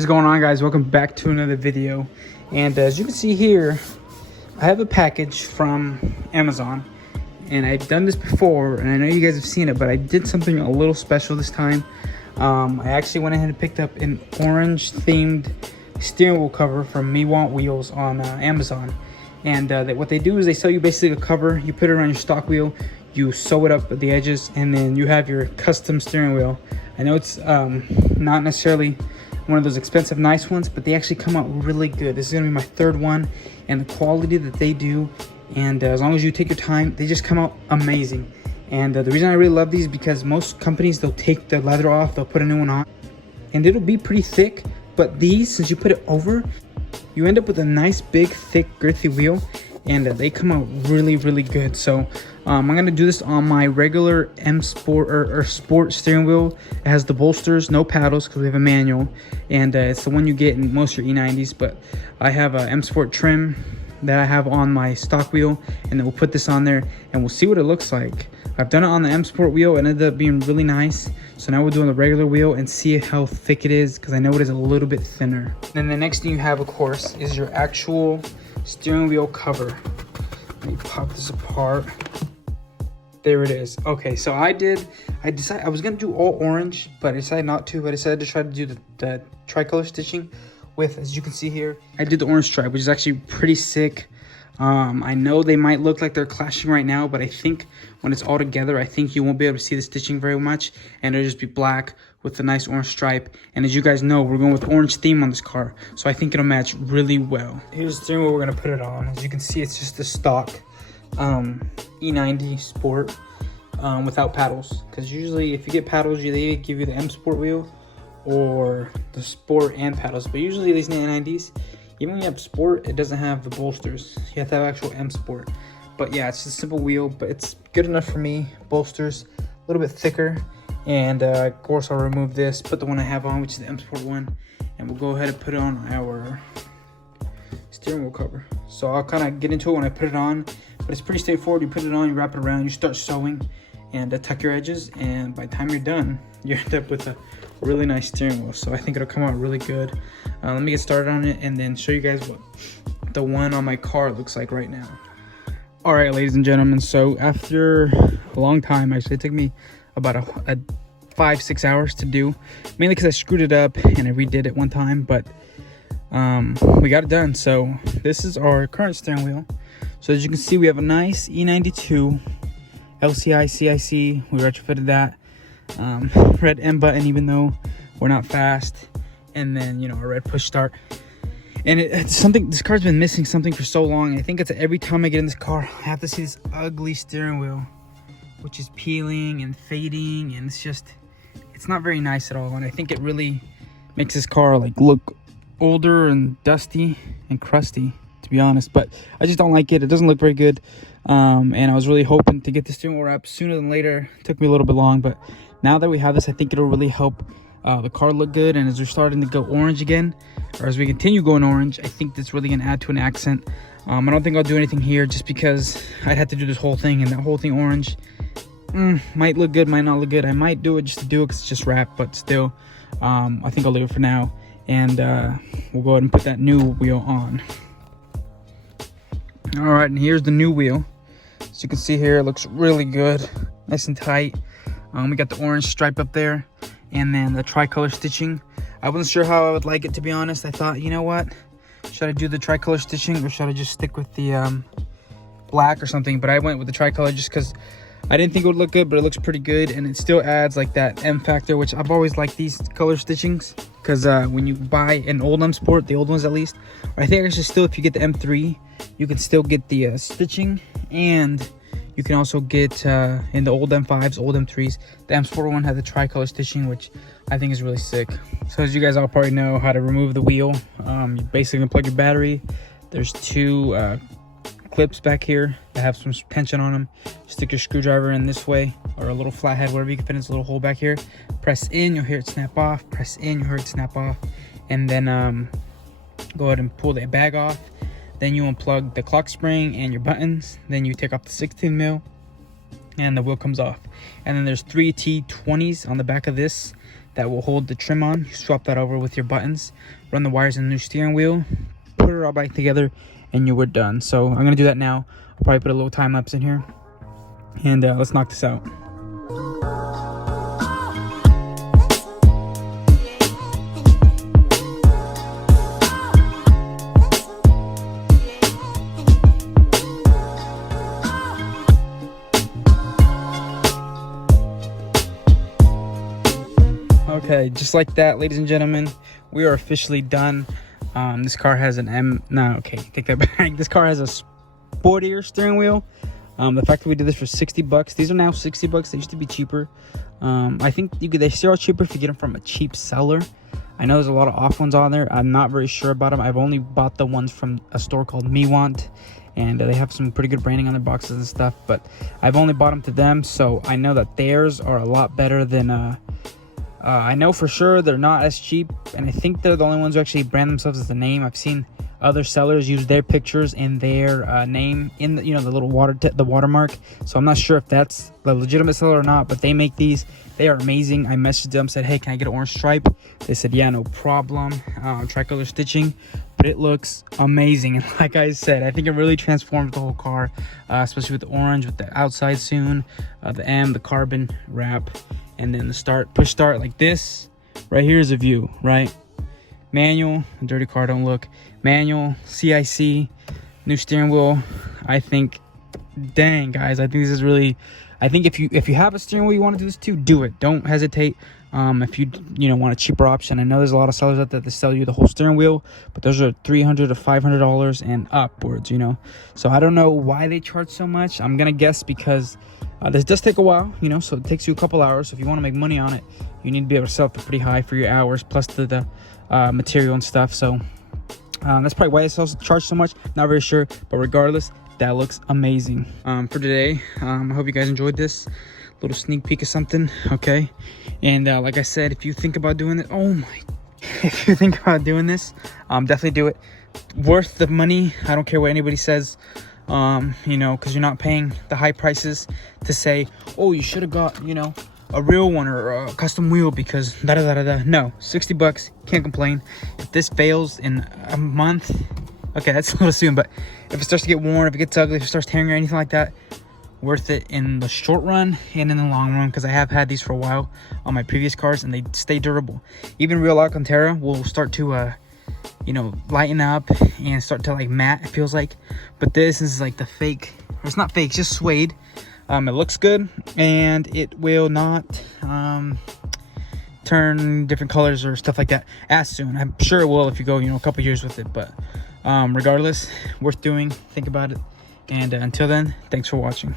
What's going on, guys? Welcome back to another video. And as you can see here, I have a package from Amazon, and I've done this before and I know you guys have seen it, but I did something a little special this time. I actually went ahead and picked up an orange themed steering wheel cover from MeWant wheels on Amazon. And what they do is they sell you basically a cover. You put it on your stock wheel, you sew it up at the edges, and then you have your custom steering wheel. I know it's not necessarily one of those expensive nice ones, but they actually come out really good. This is gonna be my third one, and the quality that they do, and as long as you take your time, they just come out amazing. And the reason I really love these is because most companies, they'll take the leather off, they'll put a new one on, and it'll be pretty thick. But these, since you put it over, you end up with a nice big thick girthy wheel, and they come out really good. So I'm gonna do this on my regular M Sport or Sport steering wheel. It has the bolsters, no paddles because we have a manual, and it's the one you get in most of your E90s. But I have a M Sport trim that I have on my stock wheel, and then we'll put this on there and we'll see what it looks like. I've done it on the M Sport wheel and it ended up being really nice. So now we're doing the regular wheel and see how thick it is, because I know it is a little bit thinner. Then the next thing you have, of course, is your actual steering wheel cover. Let me pop this apart. There it is. Okay, so I decided I was gonna do all orange, but I decided not to. I decided to try to do the tricolor stitching with, as you can see here, I did the orange stripe, which is actually pretty sick. I know they might look like they're clashing right now, but I think when it's all together, I think you won't be able to see the stitching very much, and it'll just be black with a nice orange stripe. And as you guys know, we're going with orange theme on this car, so I think it'll match really well. Here's the steering wheel we're gonna put it on. As you can see, it's just the stock E90 Sport without paddles, because usually if you get paddles, they give you the M Sport wheel or the Sport and paddles, but usually these E90s, even when you have Sport, it doesn't have the bolsters. You have to have actual M Sport. But yeah, it's just a simple wheel, but it's good enough for me. Bolsters, a little bit thicker. And of course, I'll remove this, put the one I have on, which is the M Sport one, and we'll go ahead and put it on our steering wheel cover. So I'll kind of get into it when I put it on, but it's pretty straightforward. You put it on, you wrap it around, you start sewing, and tuck your edges, and by the time you're done, you end up with a really nice steering wheel. So I think it'll come out really good. Let me get started on it and then show you guys what the one on my car looks like right now. All right, ladies and gentlemen, so after a long time, actually it took me about a 5-6 hours to do, mainly because I screwed it up and I redid it one time, but we got it done. So this is our current steering wheel. So as you can see, we have a nice E92 LCI CIC. We retrofitted that. Red M button, even though we're not fast, and then, you know, a red push start. And it's something, this car's been missing something for so long. I think it's every time I get in this car, I have to see this ugly steering wheel, which is peeling and fading, and it's not very nice at all. And I think it really makes this car like look older and dusty and crusty, to be honest. But I just don't like it. It doesn't look very good. And I was really hoping to get the steering wheel wrap sooner than later. It took me a little bit long, but now that we have this, I think it'll really help the car look good. And as we're starting to go orange again, or as we continue going orange, I think that's really gonna add to an accent. I don't think I'll do anything here, just because I'd have to do this whole thing, and that whole thing orange might look good, might not look good. I might do it just to do it because it's just wrap, but still, I think I'll leave it for now, and we'll go ahead and put that new wheel on. All right, and here's the new wheel. As you can see here, it looks really good, nice and tight. We got the orange stripe up there, and then the tricolor stitching. I wasn't sure how I would like it, to be honest. I thought, you know what, should I do the tricolor stitching or should I just stick with the black or something? But I went with the tricolor just because I didn't think it would look good, but it looks pretty good, and it still adds like that M factor, which I've always liked these color stitchings, because when you buy an old M Sport, the old ones at least, or I think actually still if you get the M3, you can still get the stitching, and you can also get in the old M5s, old M3s, the M Sport one had the tricolor stitching, which I think is really sick. So as you guys all probably know how to remove the wheel, you basically plug your battery. There's two clips back here that have some tension on them. Stick your screwdriver in this way, or a little flathead, whatever you can fit in this little hole back here. Press in, you'll hear it snap off. Press in, you'll hear it snap off. And then go ahead and pull the bag off. Then you unplug the clock spring and your buttons. Then you take off the 16 mil and the wheel comes off. And then there's 3 T20s on the back of this that will hold the trim on. You swap that over with your buttons, run the wires in the new steering wheel, put it all back together, and you were done. So I'm gonna do that now. I'll probably put a little time lapse in here, and let's knock this out. Okay, just like that, ladies and gentlemen, we are officially done. This car has an take that back. This car has a sportier steering wheel. The fact that we did this for 60 bucks, these are now 60 bucks. They used to be cheaper. I think they still are cheaper if you get them from a cheap seller. I know there's a lot of off ones on there. I'm not very sure about them. I've only bought the ones from a store called MeWant, and they have some pretty good branding on their boxes and stuff, but I've only bought them to them, so I know that theirs are a lot better than I know for sure they're not as cheap, and I think they're the only ones who actually brand themselves as the name. I've seen other sellers use their pictures in their name in the, the little watermark. So I'm not sure if that's the legitimate seller or not, but they make these. They are amazing. I messaged them, said, hey, can I get an orange stripe? They said, yeah, no problem. Tricolor stitching, but it looks amazing. And like I said, I think it really transformed the whole car, especially with the orange, with the outside soon, the carbon wrap, and then the push start like this. Right here is a view, right? Manual, dirty car, don't look. Manual, CIC, new steering wheel. I think, dang guys, I think this is really, I think if you have a steering wheel you want to do this too, do it. Don't hesitate. If you want a cheaper option, I know there's a lot of sellers out there that sell you the whole steering wheel, but those are $300 to $500 and upwards, so I don't know why they charge so much. I'm gonna guess because this does take a while, so it takes you a couple hours. So if you want to make money on it, you need to be able to sell it for pretty high for your hours plus the material and stuff. So that's probably why they charge so much. Not very sure, but regardless, that looks amazing. For today, I hope you guys enjoyed this little sneak peek of something. Okay, and like I said, if you think about doing it, if you think about doing this, definitely do it. Worth the money. I don't care what anybody says. Because you're not paying the high prices to say, oh, you should have got, a real one or a custom wheel because da-da-da-da-da. No, 60 bucks, can't complain. If this fails in a month, okay, that's a little soon, but if it starts to get worn, if it gets ugly, if it starts tearing or anything like that, worth it in the short run and in the long run, because I have had these for a while on my previous cars and they stay durable. Even real Alcantara will start to lighten up and start to like matte, it feels like. But this is like the fake, or it's not fake, it's just suede. It looks good and it will not turn different colors or stuff like that as soon. I'm sure it will if you go a couple years with it, but regardless, worth doing. Think about it, and until then, thanks for watching.